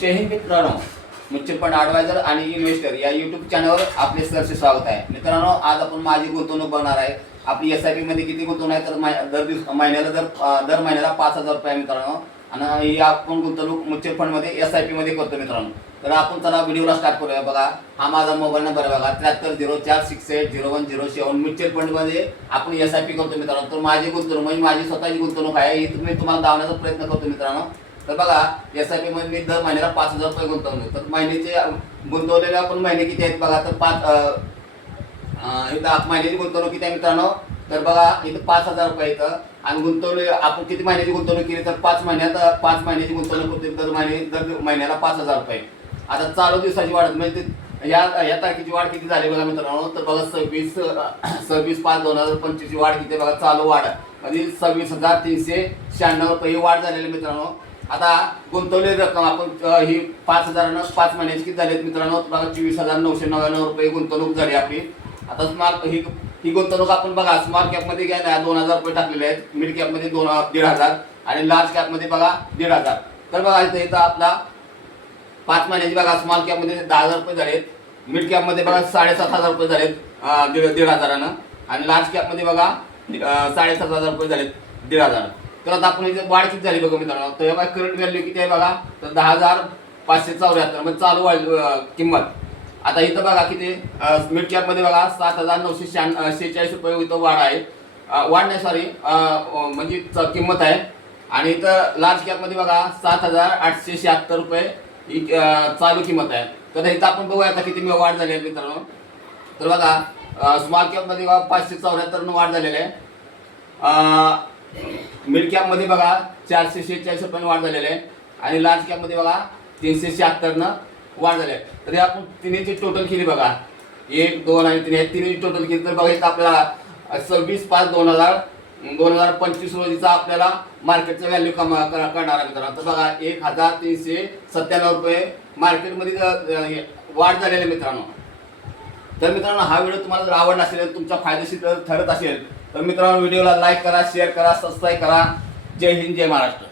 जय हिंद मित्रांनो, mutual fund adviser आणि investor या यूट्यूब चॅनलवर आपले सहर्ष स्वागत आहे. मित्रांनो, आज आपण माझी गुंतवणूक बघणार आहे. आपली SIP मध्ये किती गुंतवणूक आहे तर दर महिन्याला 5,000 रुपये मित्रांनो. आणि ही आपण गुंतवणूक म्युच्युअल फंड मध्ये SIP मध्ये करतो मित्रांनो. तर आपण चला व्हिडिओला स्टार्ट करूया. बघा, हा माझा मोबाईल नंबर आहे बघा, 7304680107. म्युच्युअल फंड मध्ये आपण SIP करतो मित्रांनो. तर माझी गुंतवणूक म्हणजे माझी स्वतःची गुंतवणूक आहे, ही मी तुम्हाला दाखवण्याचा प्रयत्न करतो मित्रांनो. तर बघा, SIP मध्ये मी दर महिन्याला 5,000 रुपये गुंतवतो. तर महिन्याचे गुंतवलेले आपण महिने किती आहेत बघा, तर इथं महिन्याची गुंतवणूक किती आहे मित्रांनो. तर बघा, इथं 5,000 रुपये इथं. आणि गुंतवले आपण किती महिन्याची गुंतवणूक केली तर 5 महिन्याची गुंतवणूक होते. दर महिन्याला 5,000 रुपये. आता चालू दिवसाची वाढ म्हणजे या तारखेची वाढ किती झाली बघा मित्रांनो. तर बघा 26/5/2025 ची वाढ किती बघा, चालू वाढ म्हणजे 26,396 रुपये ही वाढ झालेली मित्रांनो. आता गुंतवलेली रक्कम आपण ही 5,000 5 महिन्याची किती झाली मित्रांनो. बघा 24,999 रुपये गुंतवणूक झाली आपली. आता ही गुंतवणूक आपण बघा स्मॉल कॅप मध्ये घ्यायला 2,000 रुपये टाकलेले आहेत, मिड कॅप मध्ये 1,500 आणि लार्ज कॅप मध्ये बघा 1,500. तर बघा इथं आपला 5 महिन्याची बघा स्मॉल कॅप मध्ये 10,000 रुपये झालेत, मिड कॅप मध्ये बघा 7,500 रुपये झालेत 1,500 आणि लार्ज कॅप मध्ये बघा 7,500 रुपये झालेत 1,500. तर आता आपण इथे वाढ किती झाली बघा मित्रांनो. तर बघा करंट व्हॅल्यू किती आहे बघा, तर 10,574 म्हणजे चालू किंमत. आता इथं बघा किती मिड कॅप मध्ये बघा 7,946 रुपये इथं वाढ आहे, वाढ नाही सॉरी म्हणजे किंमत आहे. आणि इथं लार्ज कॅप मध्ये बघा 7,876 रुपये ही चालू किंमत आहे. तर इथं आपण बघूया आता किती वाढ झाली आहे मित्रांनो. तर बघा स्मॉल कॅप मध्ये बघा 574 वाढ झालेली आहे, मिड कॅप मध्ये बघा 446 रुपये वाढ झालेली आहे आणि लार्ज कॅप मध्ये बघा 376 वाढ झाली आहे. तर हे आपण तिन्हीची टोटल केली बघा, 1 2 आणि 3 हे तिन्ही टोटल केली तर बघा इथं आपल्याला 26/5/2025 रोजीचा आपल्याला मार्केटचा व्हॅल्यू करणार आहे मित्रांनो. तर बघा 1,397 रुपये मार्केटमध्ये वाढ झालेली आहे मित्रांनो. तर मित्रांनो, हा व्हिडिओ तुम्हाला जर आवडला असेल, तुमचा फायदेशीर ठरत असेल तर मित्रांनो व्हिडिओला लाईक करा, शेअर करा, सबस्क्राईब करा. जय हिंद, जय महाराष्ट्र.